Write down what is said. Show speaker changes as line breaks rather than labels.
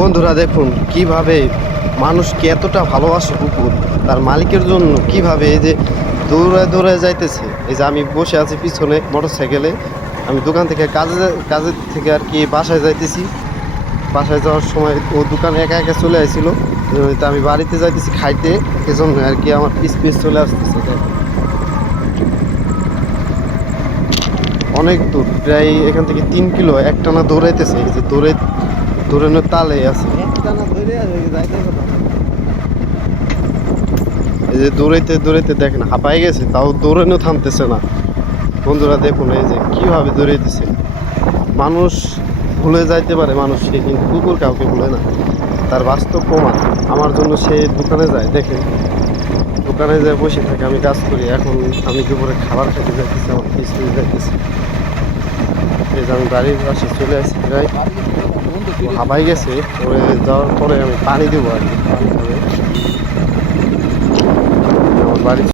বন্ধুরা দেখুন কীভাবে মানুষকে এতটা ভালোবাসে কুকুর, তার মালিকের জন্য কীভাবে এই যে দৌড়ায় দৌড়ায় যাইতেছে এই যে আমি বসে আছি পিছনে মোটর সাইকেলে আমি দোকান থেকে কাজে কাজের থেকে আর কি বাসায় যাইতেছি বাসায় যাওয়ার সময় ও দোকানে একা একা চলে আসছিল আমি বাড়িতে যাইতেছি খাইতে, এজন্য আর কি আমার পিস পিস চলে আসতেছে। অনেক দূর, প্রায় এখান থেকে তিন কিলো, একটানা দৌড়াইতেছে, এই যে দৌড়ে দৌড়ানোর তালে আছে। এই যে দৌড়াইতে দৌড়াইতে দেখেন, হাঁপাই গেছে, তাও দৌড়ানো থামতেছে না। বন্ধুরা দেখুন, এই যে কীভাবে দৌড়াইতেছে মানুষ ভুলে যাইতে পারে মানুষ সে কিন্তু কুকুর কাউকে ভুলে না। তার বাস্তব প্রমাণ, আমার জন্য সে দোকানে যায়, দেখেন। দোকানে যায়, বসে থাকে, আমি কাজ করি, এখন আমি দুপুরে খাবার খেতে যাইতেছি, আমার পিছনে যাইতেছি। এই যে আমি বাড়ির পাশে চলে আসি প্রায় হাবাই গেছে পরে যাওয়ার পরে আমি পানি দেবো আর কি। বাড়ি